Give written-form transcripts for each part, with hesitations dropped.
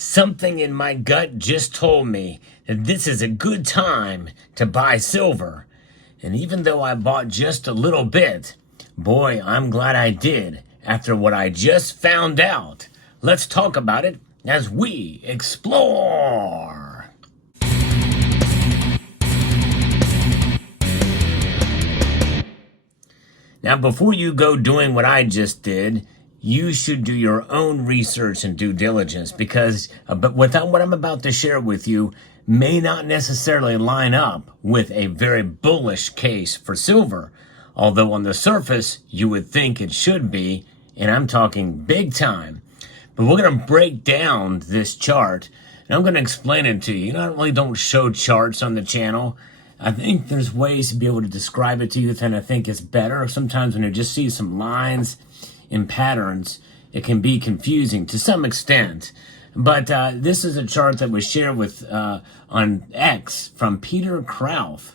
Something in my gut just told me that this is a good time to buy silver. And even though I bought just a little bit, boy, I'm glad I did after what I just found out. Let's talk about it as we explore. Now, before you go doing what I just did, you should do your own research and due diligence because but without what I'm about to share with you may not necessarily line up with a very bullish case for silver. Although on the surface, you would think it should be, and I'm talking big time. But we're going to break down this chart, and I'm going to explain it to you. You know, I really don't show charts on the channel. I think there's ways to be able to describe it to you that I think is better. Sometimes when you just see some lines and patterns, it can be confusing to some extent. But this is a chart that was shared with on X from Peter Krauth.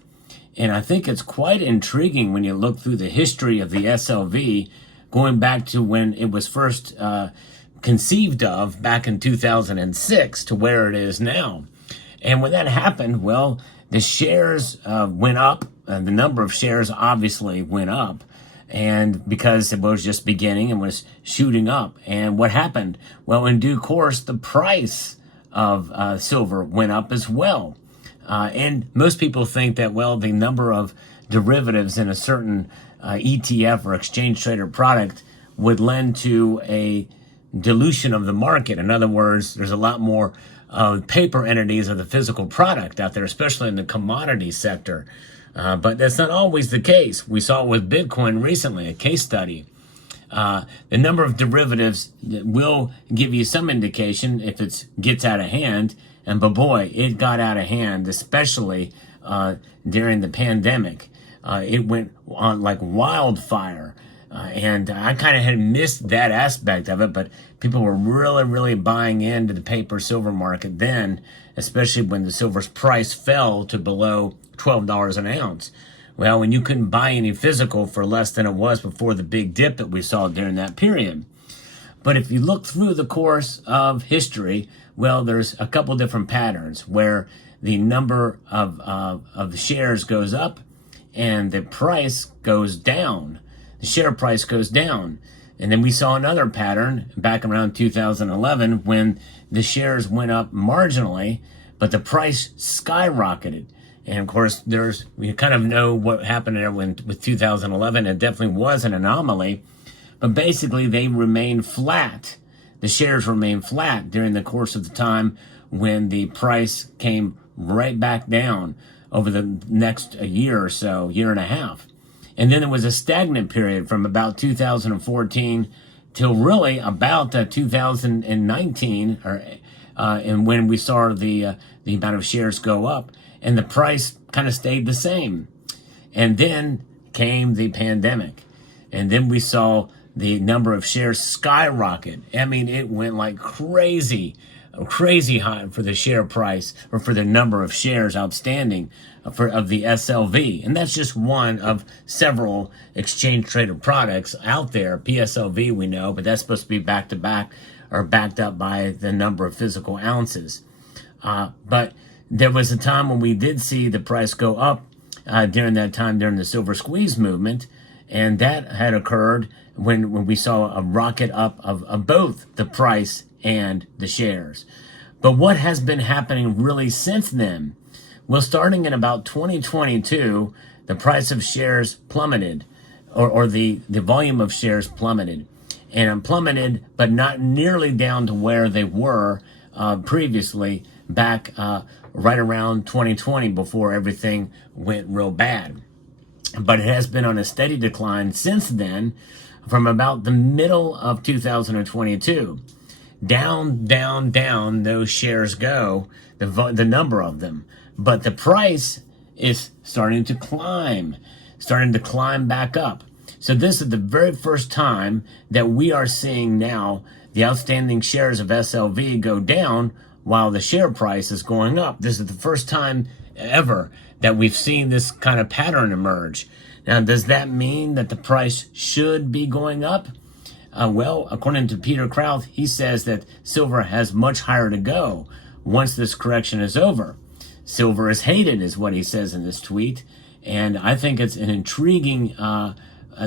And I think it's quite intriguing when you look through the history of the SLV, going back to when it was first conceived of back in 2006 to where it is now. And when that happened, well, the shares went up. The number of shares obviously went up. And because it was just beginning and was shooting up. And what happened? Well, in due course, the price of silver went up as well. And most people think that, well, the number of derivatives in a certain ETF or exchange traded product would lend to a dilution of the market. In other words, there's a lot more paper entities of the physical product out there, especially in the commodity sector. But that's not always the case. We saw it with Bitcoin recently, a case study. The number of derivatives will give you some indication if it gets out of hand. But boy, it got out of hand, especially during the pandemic. It went on like wildfire. And I kind of had missed that aspect of it, but people were really buying into the paper silver market then, especially when the silver's price fell to below $12 an ounce. Well, when you couldn't buy any physical for less than it was before the big dip that we saw during that period. But if you look through the course of history, well, there's a couple different patterns where the number of the shares goes up and the price goes down. The share price goes down. And then we saw another pattern back around 2011 when the shares went up marginally, but the price skyrocketed. And of course, we kind of know what happened there with 2011. It definitely was an anomaly, but basically they remained flat. The shares remained flat during the course of the time when the price came right back down over the next year or so, year and a half. And then there was a stagnant period from about 2014 till really about 2019, and when we saw the amount of shares go up, and the price kind of stayed the same. And then came the pandemic, and then we saw the number of shares skyrocket. I mean, it went like crazy high for the share price or for the number of shares outstanding of the SLV. And that's just one of several exchange traded products out there. PSLV we know, but that's supposed to be back to back or backed up by the number of physical ounces. But there was a time when we did see the price go up during that time, during the silver squeeze movement. And that had occurred when we saw a rocket up of both the price and the shares. But what has been happening really since then? Well, starting in about 2022, the price of shares plummeted, or the volume of shares plummeted. And plummeted, but not nearly down to where they were previously back right around 2020 before everything went real bad. But it has been on a steady decline since then from about the middle of 2022. Down, those shares go, the number of them. But the price is starting to climb back up. So this is the very first time that we are seeing now the outstanding shares of SLV go down while the share price is going up. This is the first time ever that we've seen this kind of pattern emerge. Now, does that mean that the price should be going up? Well, according to Peter Krauth, he says that silver has much higher to go once this correction is over. Silver is hated, is what he says in this tweet. And I think it's an intriguing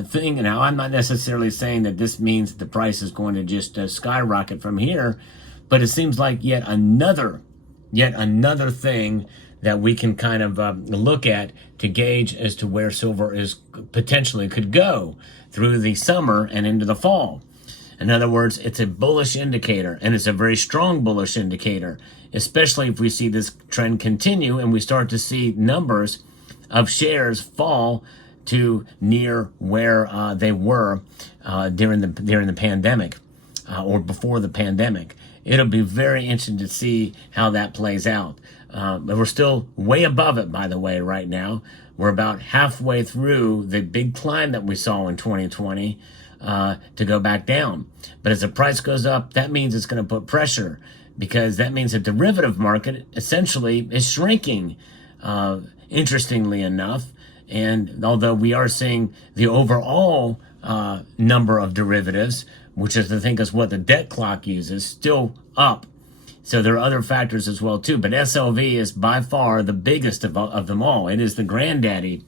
thing. Now, I'm not necessarily saying that this means the price is going to just skyrocket from here, but it seems like yet another thing that we can kind of look at to gauge as to where silver is potentially could go through the summer and into the fall. In other words, it's a bullish indicator, and it's a very strong bullish indicator, especially if we see this trend continue and we start to see numbers of shares fall to near where they were during the pandemic or before the pandemic. It'll be very interesting to see how that plays out. But we're still way above it, by the way, right now. We're about halfway through the big climb that we saw in 2020 to go back down. But as the price goes up, that means it's going to put pressure, because that means the derivative market essentially is shrinking, interestingly enough. And although we are seeing the overall number of derivatives, which is, I think, is what the debt clock uses, still up. So there are other factors as well, too. But SLV is by far the biggest of them all. It is the granddaddy.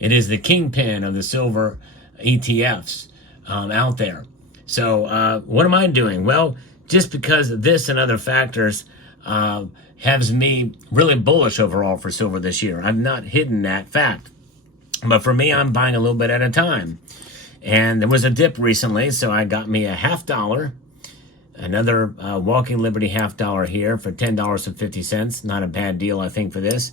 It is the kingpin of the silver ETFs out there. So what am I doing? Well, just because of this and other factors has me really bullish overall for silver this year. I've not hidden that fact. But for me, I'm buying a little bit at a time. And there was a dip recently, so I got me a $0.50. Another Walking Liberty $0.50 here for $10.50. Not a bad deal, I think, for this.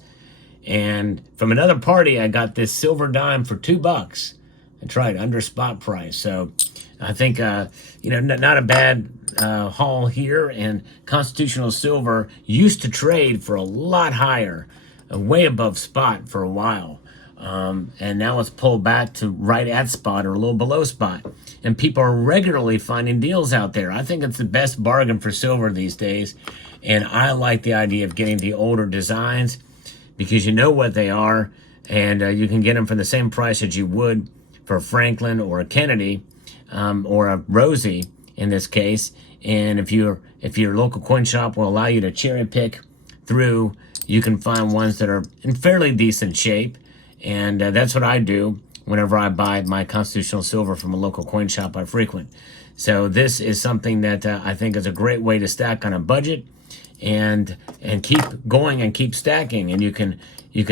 And from another party, I got this silver dime for $2. I tried under spot price. So I think, not a bad haul here. And Constitutional Silver used to trade for a lot higher, way above spot for a while. And now it's pulled back to right at spot or a little below spot. And people are regularly finding deals out there. I think it's the best bargain for silver these days. And I like the idea of getting the older designs because you know what they are. And you can get them for the same price as you would for a Franklin or a Kennedy or a Rosie in this case. And if your local coin shop will allow you to cherry pick through, you can find ones that are in fairly decent shape. And that's what I do whenever I buy my Constitutional Silver from a local coin shop I frequent. So this is something that I think is a great way to stack on a budget and keep going and keep stacking. And you can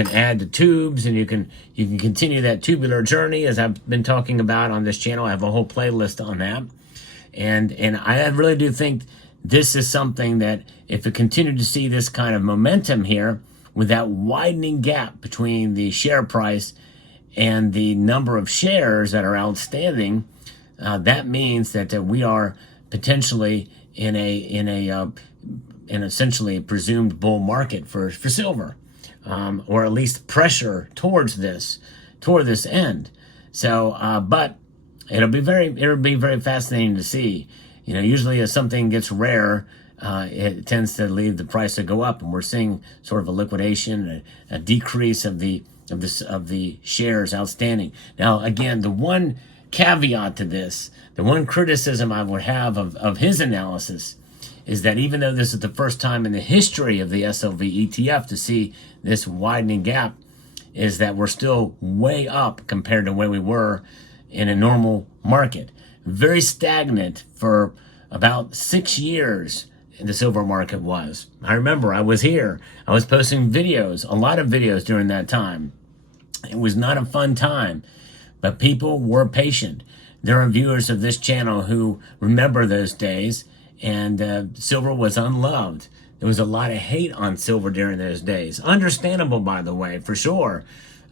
add the tubes, and you can continue that tubular journey, as I've been talking about on this channel. I have a whole playlist on that. And I really do think this is something that if we continue to see this kind of momentum here, with that widening gap between the share price and the number of shares that are outstanding, that means that we are potentially in essentially a presumed bull market for silver, or at least pressure toward this end. So, but it'll be very fascinating to see. Usually as something gets rare, it tends to leave the price to go up, and we're seeing sort of a liquidation, a decrease of the shares outstanding. Now, again, the one caveat to this, the one criticism I would have of his analysis, is that even though this is the first time in the history of the SLV ETF to see this widening gap, is that we're still way up compared to where we were in a normal market. Very stagnant for about 6 years. The silver market was. I remember I was here. I was posting videos, a lot of videos during that time. It was not a fun time, but people were patient. There are viewers of this channel who remember those days, and silver was unloved. There was a lot of hate on silver during those days. Understandable, by the way, for sure.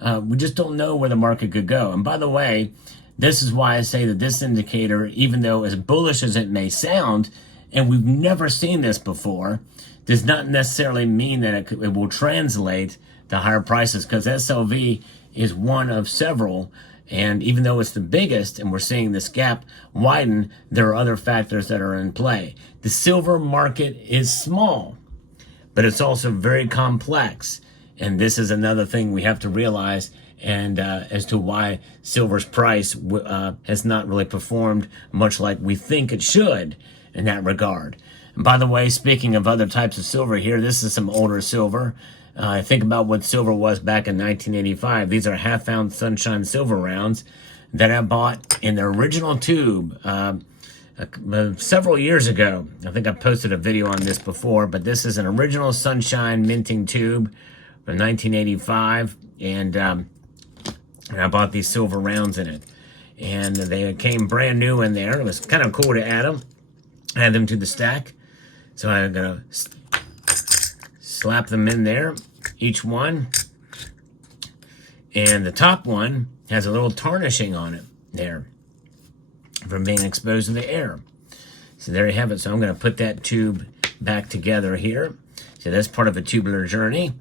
We just don't know where the market could go. And by the way, this is why I say that this indicator, even though as bullish as it may sound, and we've never seen this before, does not necessarily mean that it will translate to higher prices, because SLV is one of several. And even though it's the biggest and we're seeing this gap widen, there are other factors that are in play. The silver market is small, but it's also very complex. And this is another thing we have to realize and as to why silver's price has not really performed much like we think it should in that regard. And by the way, speaking of other types of silver here, this is some older silver. Think about what silver was back in 1985. These are half-ounce sunshine silver rounds that I bought in the original tube several years ago. I think I posted a video on this before, but this is an original sunshine minting tube from 1985, and I bought these silver rounds in it. And they came brand new in there. It was kind of cool to add them to the stack. So I'm going to slap them in there, each one. And the top one has a little tarnishing on it there from being exposed to the air. So there you have it. So I'm going to put that tube back together here. So that's part of a tubular journey.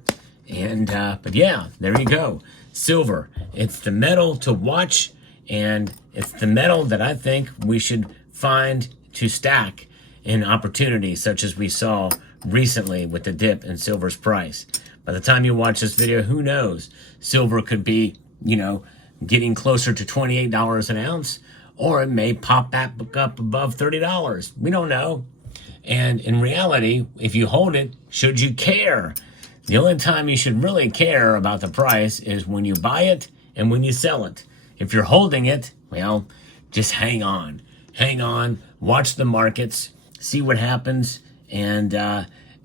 And, but yeah, there you go. Silver. It's the metal to watch, and it's the metal that I think we should find to stack in opportunities such as we saw recently with the dip in silver's price. By the time you watch this video, who knows? Silver could be, you know, getting closer to $28 an ounce, or it may pop back up above $30. We don't know. And in reality, if you hold it, should you care? The only time you should really care about the price is when you buy it and when you sell it. If you're holding it, well, just hang on. Hang on, watch the markets, see what happens, and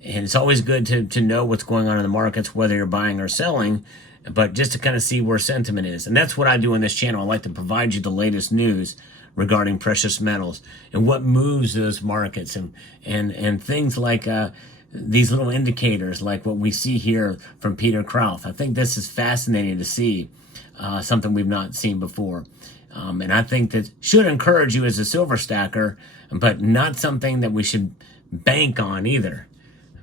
it's always good to know what's going on in the markets, whether you're buying or selling, but just to kind of see where sentiment is. And that's what I do on this channel. I like to provide you the latest news regarding precious metals and what moves those markets, and things like these little indicators like what we see here from Peter Krauf. I think this is fascinating to see, something we've not seen before. And I think that should encourage you as a silver stacker, but not something that we should bank on either.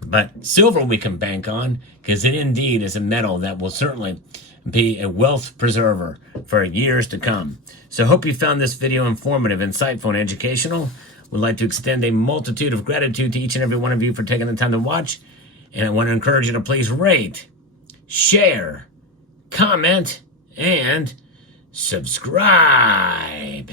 But silver we can bank on, because it indeed is a metal that will certainly be a wealth preserver for years to come. So I hope you found this video informative, insightful, and educational. We'd like to extend a multitude of gratitude to each and every one of you for taking the time to watch. And I want to encourage you to please rate, share, comment, and subscribe.